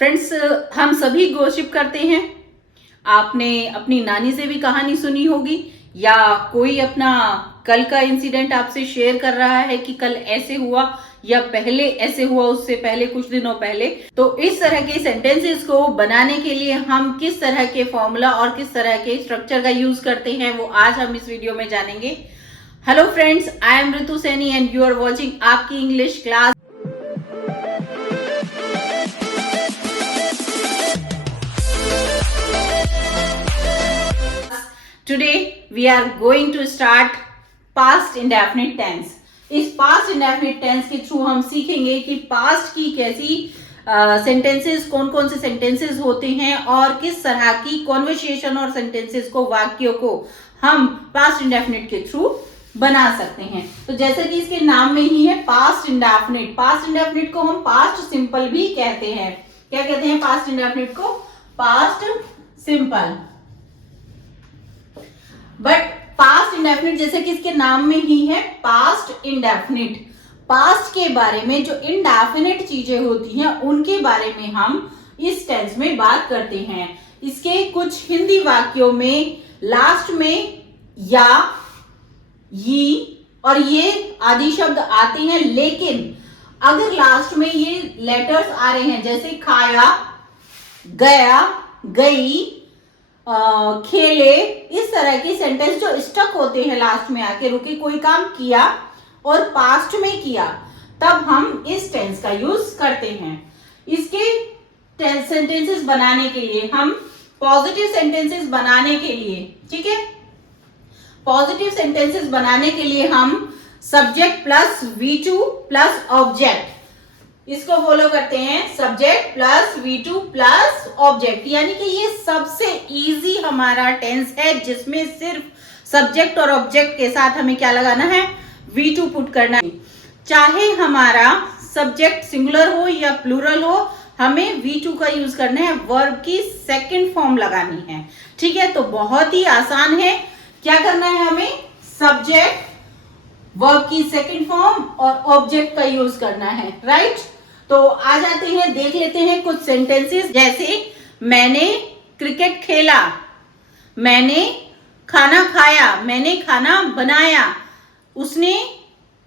Friends, हम सभी gossip करते हैं। आपने अपनी नानी से भी कहानी सुनी होगी या कोई अपना कल का इंसिडेंट आपसे शेयर कर रहा है कि कल ऐसे हुआ या पहले ऐसे हुआ, उससे पहले कुछ दिनों पहले। तो इस तरह के सेंटेंसेस को बनाने के लिए हम किस तरह के फॉर्मूला और किस तरह के स्ट्रक्चर का यूज करते हैं वो आज हम इस वीडियो में जानेंगे। Hello friends, I am Ritu Saini and you are watching आपकी English class. Today we are going to start past indefinite tense. इस past indefinite tense के थ्रू हम सीखेंगे कि past की कैसी सेंटेंसेस, कौन कौन से सेंटेंसेस होते हैं और किस तरह की कॉन्वर्सेशन और सेंटेंसेस को, वाक्यों को हम past indefinite के थ्रू बना सकते हैं। तो जैसे कि इसके नाम में ही है past indefinite। past indefinite को हम past simple भी कहते हैं। क्या कहते हैं past indefinite को? past simple। But past indefinite जैसे कि इसके नाम में ही है पास्ट इंडेफिनिट। पास्ट के बारे में जो इंडेफिनिट चीजें होती हैं उनके बारे में हम इस टेंस में बात करते हैं। इसके कुछ हिंदी वाक्यों में लास्ट में या, ये और ये आदि शब्द आते हैं, लेकिन अगर लास्ट में ये लेटर्स आ रहे हैं जैसे खाया, गया, गई, खेले, इस तरह की सेंटेंस जो स्टक होते हैं लास्ट में आके, रुके, कोई काम किया और पास्ट में किया, तब हम इस टेंस का यूज करते हैं। इसके सेंटेंसेस बनाने के लिए हम पॉजिटिव सेंटेंसेस बनाने के लिए, ठीक है, पॉजिटिव सेंटेंसेस बनाने के लिए हम subject plus V2 plus object, इसको फॉलो करते हैं। Subject plus V2 plus object, यानी कि ये सबसे इजी हमारा टेंस है जिसमें सिर्फ सब्जेक्ट और ऑब्जेक्ट के साथ हमें क्या लगाना है? V2 पुट करना है। चाहे हमारा सब्जेक्ट सिंगुलर हो या प्लूरल हो, हमें V2 का यूज करना है, वर्ब की सेकंड फॉर्म लगानी है। ठीक है, तो बहुत ही आसान है। क्या करना है हमें? सब्जेक्ट, वर्ब की सेकंड फॉर्म और ऑब्जेक्ट का यूज करना है, राइट। तो आ जाते हैं, देख लेते हैं कुछ सेंटेंसेस। जैसे मैंने क्रिकेट खेला, मैंने खाना खाया, मैंने खाना बनाया, उसने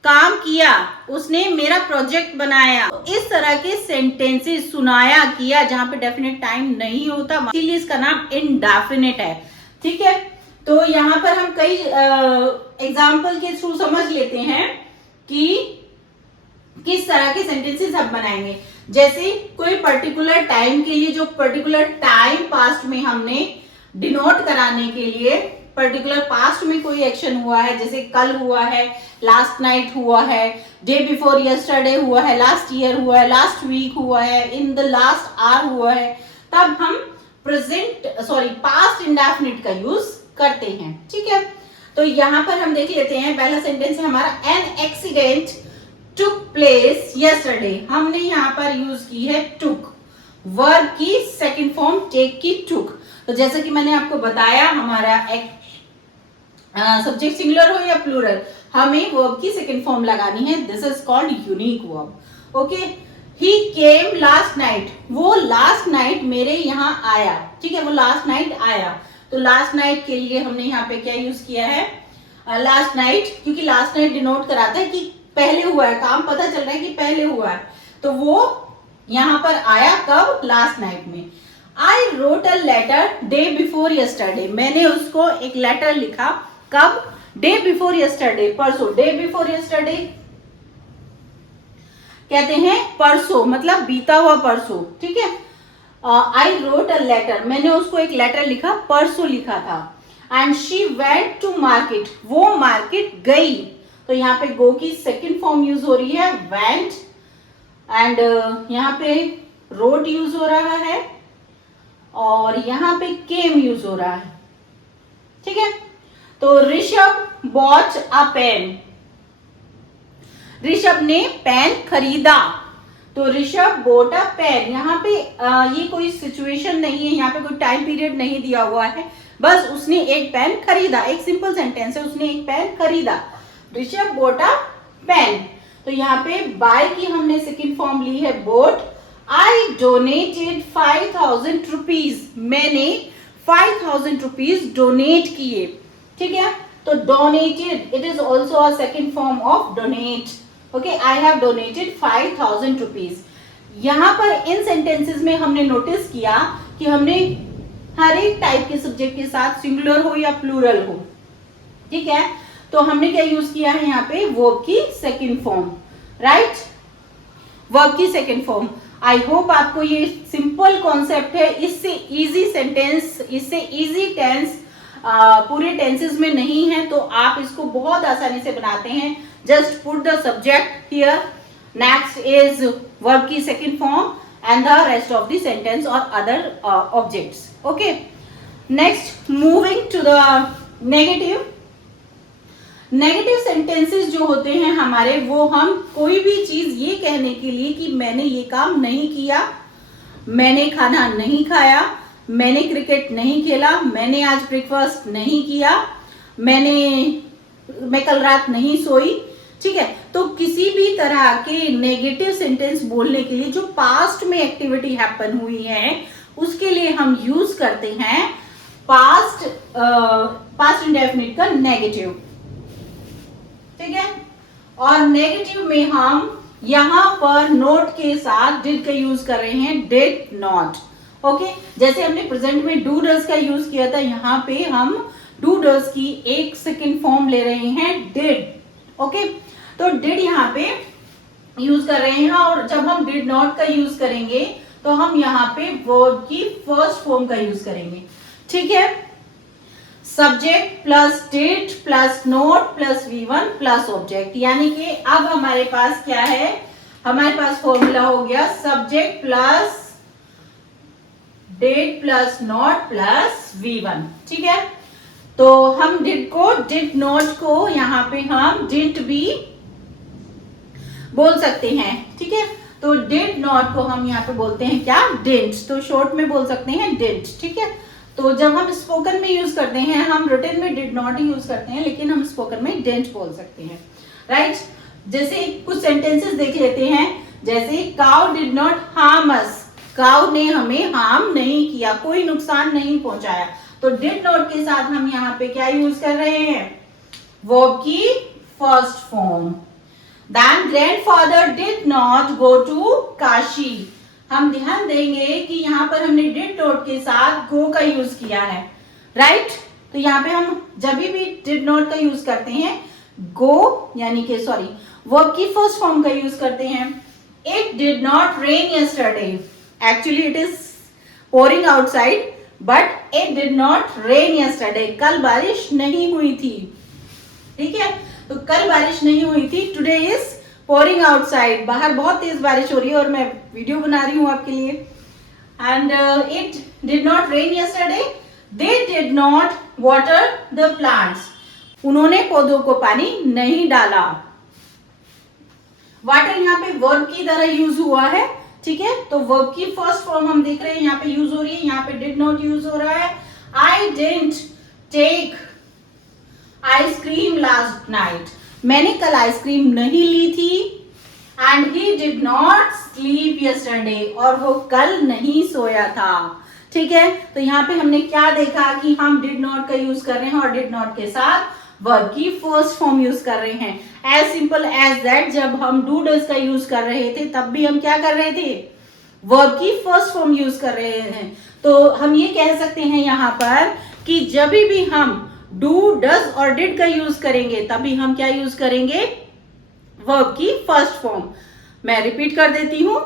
काम किया, उसने मेरा प्रोजेक्ट बनाया। तो इस तरह के सेंटेंसेस, सुनाया, किया, जहां पे डेफिनेट टाइम नहीं होता, इसीलिए इसका नाम इनडेफिनेट है। ठीक है, तो यहां पर हम कई एग्जाम्पल के थ्रू समझ लेते हैं कि किस तरह के सेंटेंसेस हम बनाएंगे। जैसे कोई पर्टिकुलर टाइम के लिए, जो पर्टिकुलर टाइम पास्ट में हमने डिनोट कराने के लिए, पर्टिकुलर पास्ट में कोई एक्शन हुआ है, जैसे कल हुआ है, लास्ट नाइट हुआ है, डे बिफोर यस्टरडे हुआ है, लास्ट ईयर हुआ है, लास्ट वीक हुआ है, इन द लास्ट आवर हुआ है, तब हम पास्ट इंडेफिनिट का यूज करते हैं। ठीक है, तो यहां पर हम देख लेते हैं। पहला सेंटेंस है हमारा, an accident took place yesterday। हमने यहाँ पर यूज की है took, वर्ब की सेकंड फॉर्म टेक की took। तो जैसे कि मैंने आपको बताया, हमारा एक सब्जेक्ट सिंगुलर हो या प्लूरल, हमें वर्ब की सेकंड फॉर्म लगानी है। This is called unique verb. Okay, he came last night, वो लास्ट नाइट मेरे यहाँ आया। ठीक है, वो लास्ट नाइट आया। तो लास्ट नाइट के लिए हमने यहाँ पे क्या यूज किया है? लास्ट नाइट, क्योंकि लास्ट नाइट डिनोट कराता है कि पहले हुआ है, काम पता चल रहा है कि पहले हुआ है, तो वो यहां पर आया कब? लास्ट नाइट में। I wrote a letter day before yesterday, मैंने उसको एक लेटर लिखा, कब? डे बिफोर यस्टरडे, परसों। डे बिफोर यस्टरडे कहते हैं परसों, मतलब बीता हुआ परसों। ठीक है, आई रोट अ लेटर, मैंने उसको एक लेटर लिखा, परसों लिखा था। And she went to market, वो मार्केट गई। तो यहाँ पे गो की सेकंड फॉर्म यूज हो रही है वेंट, एंड यहाँ पे रोड यूज हो रहा है और यहाँ पे केम यूज हो रहा है। ठीक है, तो Rishabh bought a pen, Rishabh ने पेन खरीदा। तो ऋषभ बॉट अ पेन, यहाँ पे ये कोई सिचुएशन नहीं है, यहाँ पे कोई टाइम पीरियड नहीं दिया हुआ है, बस उसने एक पेन खरीदा। एक सिंपल सेंटेंस है, उसने एक पेन खरीदा। ऋषभ बोट अ पेन। तो यहाँ पे बाय की हमने सेकंड फॉर्म ली है बोट, आई डोनेटेड 5,000 रुपीज, मैंने 5,000 रुपीज डोनेट किए, ठीक है। तो donated it is also a second form of donate, okay. I have donated 5,000 rupees. यहां पर इन सेंटेंसेस में हमने नोटिस किया कि हमने हर एक टाइप के सब्जेक्ट के साथ सिंगुलर हो या प्लूरल हो, ठीक है। तो हमने क्या यूज किया है यहाँ पे, वर्ब की सेकेंड फॉर्म, राइट, वर्ब की सेकेंड फॉर्म। आई होप आपको ये सिंपल कॉन्सेप्ट है, इससे इजी सेंटेंस, इससे इजी टेंस पूरे टेंसेस में नहीं है, तो आप इसको बहुत आसानी से बनाते हैं। Just put the subject here, next is verb की second form and the rest of the sentence or other objects, okay. Next, moving to the negative sentences जो होते हैं हमारे, वो हम कोई भी चीज ये कहने के लिए कि मैंने ये काम नहीं किया, मैंने खाना नहीं खाया, मैंने क्रिकेट नहीं खेला, मैंने आज ब्रेकफास्ट नहीं किया, मैं कल रात नहीं सोई, ठीक है। तो किसी भी तरह के नेगेटिव सेंटेंस बोलने के लिए जो पास्ट में एक्टिविटी हैपन हुई है, उसके लिए हम यूज करते हैं पास्ट इंडेफिनिट का नेगेटिव, ठीक है। और नेगेटिव में हम यहां पर नोट के साथ डिड का यूज कर रहे हैं, डिड नॉट, ओके। जैसे हमने प्रेजेंट में डू डज का यूज किया था, यहां पे हम डू डज की एक सेकेंड फॉर्म ले रहे हैं, डिड, ओके। तो डिड यहाँ पे यूज कर रहे हैं, और जब हम डिड नॉट का यूज करेंगे तो हम यहाँ पे वर्ब की फर्स्ट फॉर्म का यूज करेंगे, ठीक है। Subject plus did plus note plus V1 plus object, यानी कि अब हमारे पास क्या है, हमारे पास फॉर्मूला हो गया subject plus did plus not plus V1, ठीक है। तो हम डिड को, डिड नॉट को यहाँ पे हम डिड भी बोल सकते हैं, ठीक है। तो डिड नॉट को हम यहाँ पे बोलते हैं क्या, डिडंट, तो शॉर्ट में बोल सकते हैं डिडंट, ठीक है। तो जब हम स्पोकन में यूज करते हैं, हम रिटन में डिड नॉट ही यूज करते हैं, लेकिन हम स्पोकन में डिडंट बोल सकते हैं, राइट। जैसे कुछ सेंटेंसेस देख लेते हैं, जैसे cow did not harm us, cow ने हमें हार्म नहीं किया, कोई नुकसान नहीं पहुंचाया। तो डिड नॉट के साथ हम यहाँ पे क्या यूज कर रहे हैं, वर्ब की first form. Then grandfather did not go to Kashi, हम ध्यान देंगे कि यहाँ पर हमने did not के साथ go का यूज किया है, राइट। तो यहाँ पे हम जब भी did not का यूज करते हैं, go यानी कि सॉरी वर्ब की फर्स्ट फॉर्म का यूज करते हैं। It did not rain yesterday, actually it is pouring outside, but it did not rain yesterday, कल बारिश नहीं हुई थी, ठीक है। तो कल बारिश नहीं हुई थी, टुडे इज पोरिंग आउटसाइड, बाहर बहुत तेज बारिश हो रही है और मैं वीडियो बना रही हूं आपके लिए। And it did not rain yesterday, they did not water the plants, उन्होंने पौधों को पानी नहीं डाला। वाटर यहाँ पे वर्ब की तरह यूज हुआ है, ठीक है। तो वर्ब की फर्स्ट फॉर्म हम देख रहे हैं यहाँ पे यूज हो रही है, यहाँ पे डिड नॉट यूज हो रहा है। I didn't take ice cream last night, मैंने कल आइसक्रीम नहीं ली थी। And he did not sleep yesterday, और वो कल नहीं सोया था, ठीक है। तो यहाँ पे हमने क्या देखा कि हम डिड नॉट का यूज कर रहे हैं और डिड नॉट के साथ वर्ब की फर्स्ट फॉर्म यूज कर रहे हैं। एज सिंपल एज दैट, जब हम डू डज का यूज कर रहे थे तब भी हम क्या कर रहे थे, वर्ब की फर्स्ट फॉर्म यूज कर रहे हैं। तो हम ये कह सकते हैं यहाँ पर कि जब भी हम डू डज और डिड का यूज करेंगे तभी हम क्या यूज करेंगे, वर्ब की फर्स्ट फॉर्म। मैं रिपीट कर देती हूं,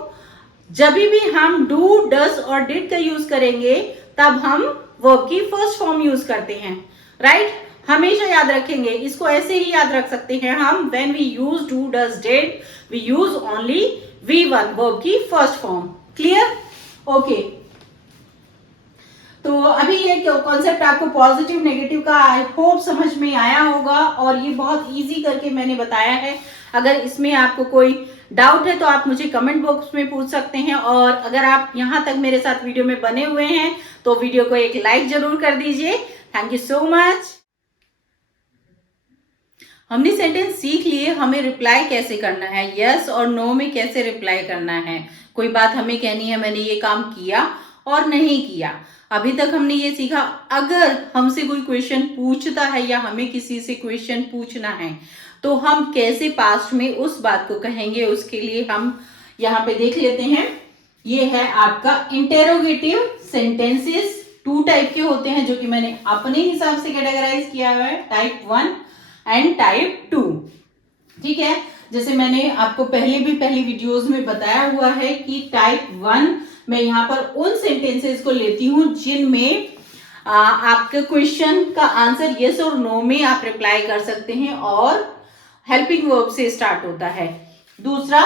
जब भी हम डू डज और डिड का यूज करेंगे तब हम वर्ब की फर्स्ट फॉर्म यूज करते हैं, राइट। हमेशा याद रखेंगे, इसको ऐसे ही याद रख सकते हैं हम, when we use do does did we use only V1 verb की फर्स्ट फॉर्म। Clear, okay. तो अभी ये कॉन्सेप्ट आपको पॉजिटिव नेगेटिव का आई होप समझ में आया होगा, और ये बहुत इजी करके मैंने बताया है। अगर इसमें आपको कोई डाउट है तो आप मुझे कमेंट बॉक्स में पूछ सकते हैं, और अगर आप यहाँ तक मेरे साथ वीडियो में बने हुए हैं तो वीडियो को एक लाइक जरूर कर दीजिए। Thank you so much. हमने सेंटेंस सीख लिए, हमें रिप्लाई कैसे करना है, यस और नो में कैसे रिप्लाई करना है। कोई बात हमें कहनी है मैंने ये काम किया और नहीं किया। अभी तक हमने ये सीखा अगर हमसे कोई क्वेश्चन पूछता है या हमें किसी से क्वेश्चन पूछना है तो हम कैसे पास्ट में उस बात को कहेंगे, उसके लिए हम यहाँ पे देख लेते हैं। ये है आपका इंटेरोगेटिव सेंटेंसेस। 2 टाइप के होते हैं जो कि मैंने अपने हिसाब से कैटेगराइज किया हुआ है, टाइप 1 एंड टाइप 2। ठीक है, जैसे मैंने आपको पहली वीडियोस में बताया हुआ है कि टाइप 1 मैं यहाँ पर उन सेंटेंसेस को लेती हूँ जिनमें आपके क्वेश्चन का आंसर यस और नो में आप रिप्लाई कर सकते हैं और हेल्पिंग वर्ब से स्टार्ट होता है। दूसरा,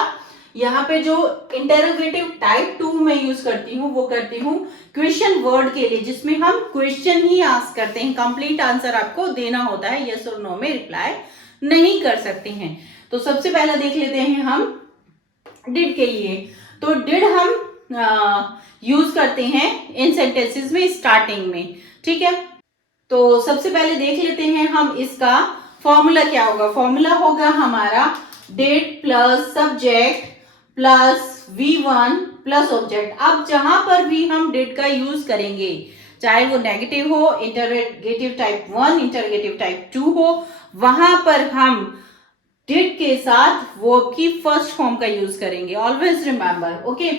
यहाँ पे जो इंटेरोगेटिव टाइप 2 में यूज करती हूँ वो करती हूँ क्वेश्चन वर्ड के लिए, जिसमें हम क्वेश्चन ही आस्क करते हैं, कंप्लीट आंसर आपको देना होता है, यस और नो में रिप्लाई नहीं कर सकते हैं। तो सबसे पहला देख लेते हैं हम डिड के लिए। तो डिड हम यूज करते हैं इन सेंटेंसेस में स्टार्टिंग में। ठीक है, तो सबसे पहले देख लेते हैं हम इसका फॉर्मूला क्या होगा। फॉर्मूला होगा हमारा did plus subject plus V1 plus object. अब जहां पर भी हम डिड का यूज करेंगे, चाहे वो नेगेटिव हो, इंटरोगेटिव टाइप 1, इंटरोगेटिव टाइप 2 हो, वहां पर हम डिड के साथ वर्ब की फर्स्ट फॉर्म का यूज करेंगे। Always remember, okay.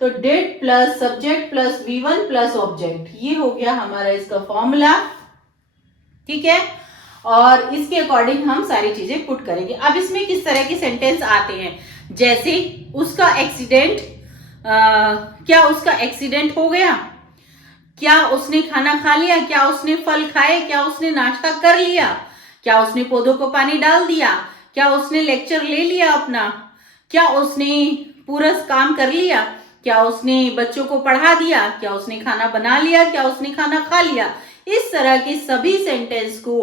तो did plus subject plus V1 plus object, ये हो गया हमारा इसका फॉर्मूला। ठीक है, और इसके अकॉर्डिंग हम सारी चीजें पुट करेंगे। अब इसमें किस तरह के सेंटेंस आते हैं, जैसे उसका एक्सीडेंट, क्या उसका एक्सीडेंट हो गया, क्या उसने खाना खा लिया, क्या उसने फल खाए, क्या उसने नाश्ता कर लिया, क्या उसने पौधों को पानी डाल दिया, क्या उसने लेक्चर ले लिया अपना, क्या उसने पूरा काम कर लिया, क्या उसने बच्चों को पढ़ा दिया, क्या उसने खाना बना लिया, क्या उसने खाना खा लिया। इस तरह के सभी सेंटेंस को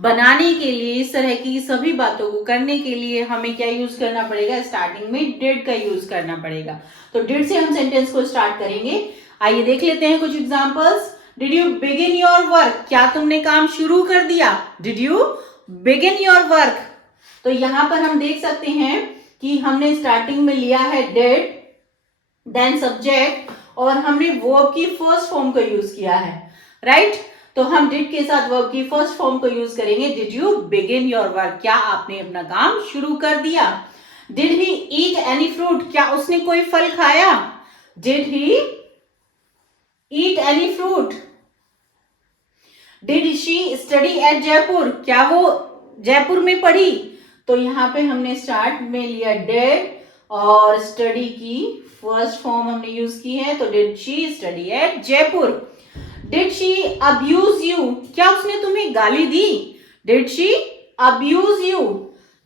बनाने के लिए, इस तरह की सभी बातों को करने के लिए हमें क्या यूज करना पड़ेगा, स्टार्टिंग में डिड का यूज करना पड़ेगा। तो डिड से हम सेंटेंस को स्टार्ट करेंगे। आइए देख लेते हैं कुछ examples. Did you begin your work, क्या तुमने काम शुरू कर दिया, did you begin your work. तो यहां पर हम देख सकते हैं कि हमने स्टार्टिंग में लिया है डिड, देन सब्जेक्ट, और हमने वर्ब की फर्स्ट फॉर्म को यूज किया है, राइट। तो हम डिड के साथ वर्ब की फर्स्ट फॉर्म को यूज करेंगे, did you begin your work, क्या आपने अपना काम शुरू कर दिया। Did he eat any fruit, क्या उसने कोई फल खाया, did he eat any fruit. Did she study at Jaipur, क्या वो जयपुर में पढ़ी। तो यहाँ पे हमने स्टार्ट में लिया डिड और स्टडी की फर्स्ट फॉर्म हमने यूज की है, तो did she study at Jaipur. Did she abuse you, क्या उसने तुम्हें गाली दी, डिड शी अब्यूज यू,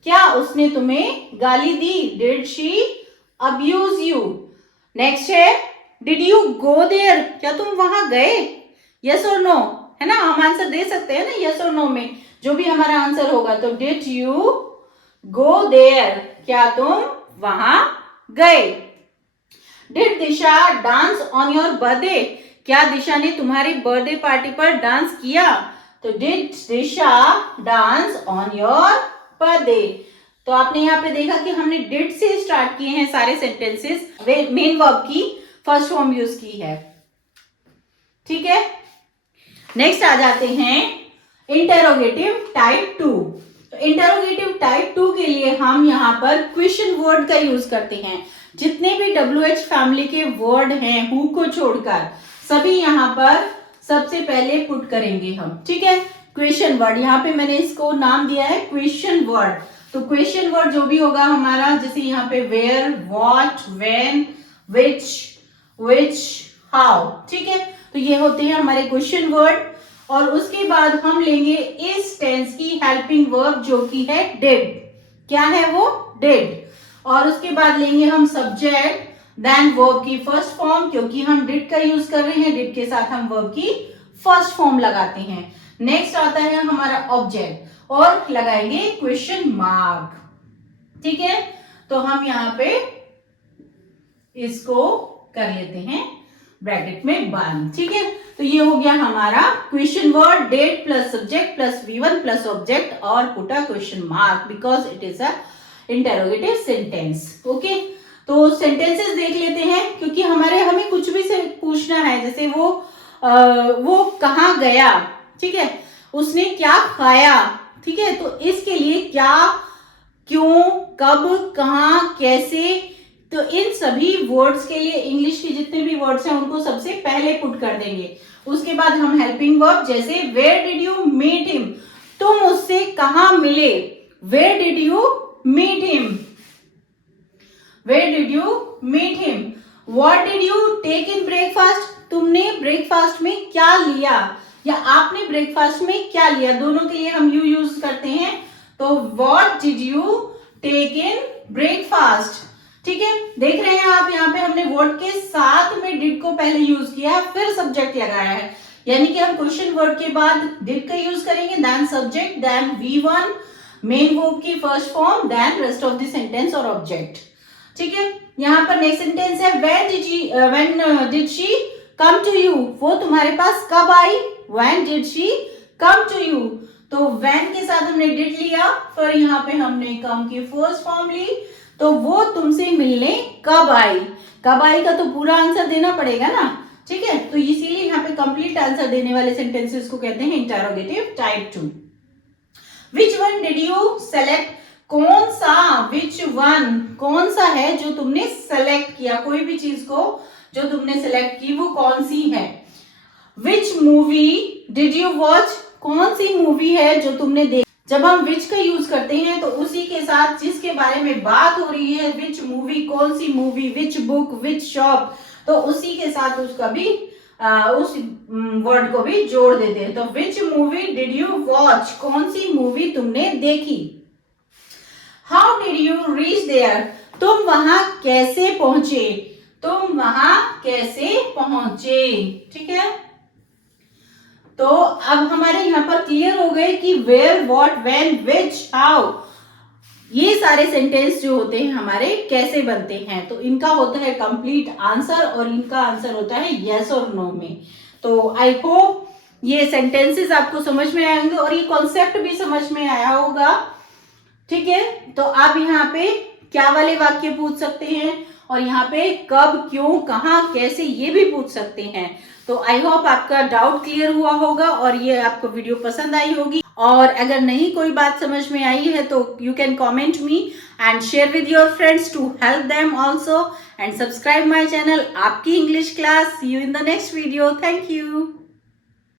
क्या उसने तुम्हें गाली दी, did she abuse you. Next है डिड यू गो देयर, क्या तुम वहां गए, यस और नो, है ना। हम आंसर दे सकते हैं ना यस और नो में, जो भी हमारा आंसर होगा। तो डिड यू गो देयर, क्या तुम वहां गए। Did Disha dance on your birthday, क्या दिशा ने तुम्हारी बर्थडे पार्टी पर डांस किया, तो did Disha dance on your birthday. तो आपने यहाँ पे देखा कि हमने डिड से स्टार्ट किए हैं सारे सेंटेंसेस, मेन वर्ब की फर्स्ट फॉर्म यूज की है। ठीक है, नेक्स्ट आ जाते हैं इंटेरोगेटिव टाइप 2। तो इंटेरोगेटिव टाइप 2 के लिए हम यहाँ पर क्वेश्चन वर्ड का यूज करते हैं। जितने भी WH फैमिली के वर्ड हैं हु को छोड़कर, सभी यहाँ पर सबसे पहले पुट करेंगे हम। ठीक है, क्वेश्चन वर्ड, यहाँ पे मैंने इसको नाम दिया है क्वेश्चन वर्ड। तो क्वेश्चन वर्ड जो भी होगा हमारा, जैसे यहाँ पे where, what, when, which, how. ठीक है, तो ये होते हैं हमारे क्वेश्चन वर्ड। और उसके बाद हम लेंगे इस टेंस की हेल्पिंग वर्ब जो कि है डिड। क्या है वो, डिड। और उसके बाद लेंगे हम सब्जेक्ट, देन वर्ब की फर्स्ट फॉर्म, क्योंकि हम डिड का यूज कर रहे हैं, डिड के साथ हम वर्ब की फर्स्ट फॉर्म लगाते हैं। नेक्स्ट आता है हमारा ऑब्जेक्ट और लगाएंगे क्वेश्चन मार्क। ठीक है, तो हम यहाँ पे इसको कर लेते हैं ब्रैकेट में बंद। ठीक है, तो ये हो गया हमारा question word that plus subject plus V1 plus object और put a question mark because it is a interrogative sentence. Okay, तो सेंटेंसेस देख लेते हैं क्योंकि हमें कुछ भी से पूछना है, जैसे वो कहाँ गया, ठीक है, उसने क्या खाया, ठीक है, तो इसके लिए क्या, क्यों, कब, कहाँ, कैसे, तो इन सभी वर्ड्स के लिए इंग्लिश के जितने भी वर्ड्स हैं उनको सबसे पहले पुट कर देंगे। उसके बाद हम हेल्पिंग वर्ब जैसे where did you meet him, तुम उससे कहाँ मिले, where did you meet him, where did you meet him, what did you take in breakfast, तुमने ब्रेकफास्ट में क्या लिया या आपने ब्रेकफास्ट में क्या लिया, दोनों के लिए हम यू यूज करते हैं। तो what did you take in breakfast, ठीक है, देख रहे हैं आप यहाँ पे हमने व्हाट के साथ में डिड को पहले यूज किया है फिर सब्जेक्ट लगाया है, यानी कि हम क्वेश्चन वर्ड के बाद डिड का यूज करेंगे, then subject, then V1 main verb की first form, then rest of the sentence और ऑब्जेक्ट। ठीक है, यहाँ पर नेक्स्ट सेंटेंस है when did she come to you, वो तुम्हारे पास कब आई, when did she come to you, तो व्हेन के साथ हमने डिड लिया, फिर यहाँ पे हमने कम की फर्स्ट फॉर्म ली, तो वो तुमसे मिलने कब आई, कब आई का तो पूरा आंसर देना पड़ेगा ना, ठीक है, तो इसीलिए यहाँ पे कंप्लीट आंसर देने वाले सेंटेंसेस को कहते हैं interrogative type 2। Which one did you select, कौन सा, विच वन कौन सा है जो तुमने सेलेक्ट किया, कोई भी चीज को जो तुमने सेलेक्ट की वो कौन सी है। Which movie did you watch, कौन सी मूवी है जो तुमने देखी, जब हम विच का यूज करते हैं तो उसी के साथ जिसके बारे में बात हो रही है, विच मूवी, कौन सी movie, which book, which shop, तो उसी के साथ उसका भी उस वर्ड को भी जोड़ देते हैं। तो which movie did you watch, कौन सी मूवी तुमने देखी। How did you reach there, तुम वहां कैसे पहुंचे, तुम वहां कैसे पहुंचे, ठीक है, तो अब हमारे यहाँ पर क्लियर हो गए कि where, what, when, which, how, ये सारे सेंटेंस जो होते हैं हमारे कैसे बनते हैं, तो इनका होता है कंप्लीट आंसर और इनका आंसर होता है यस और नो में। तो आई होप ये सेंटेंसेस आपको समझ में आएंगे और ये कॉन्सेप्ट भी समझ में आया होगा। ठीक है, तो आप यहाँ पे क्या वाले वाक्य पूछ सकते हैं और यहाँ पे कब, क्यों, कहाँ, कैसे, ये भी पूछ सकते हैं। तो आई होप आपका डाउट क्लियर हुआ होगा और ये आपको वीडियो पसंद आई होगी। और अगर नहीं कोई बात समझ में आई है तो you can comment me and share with your friends to help them also and subscribe my channel आपकी English class. See you in the next video. Thank you.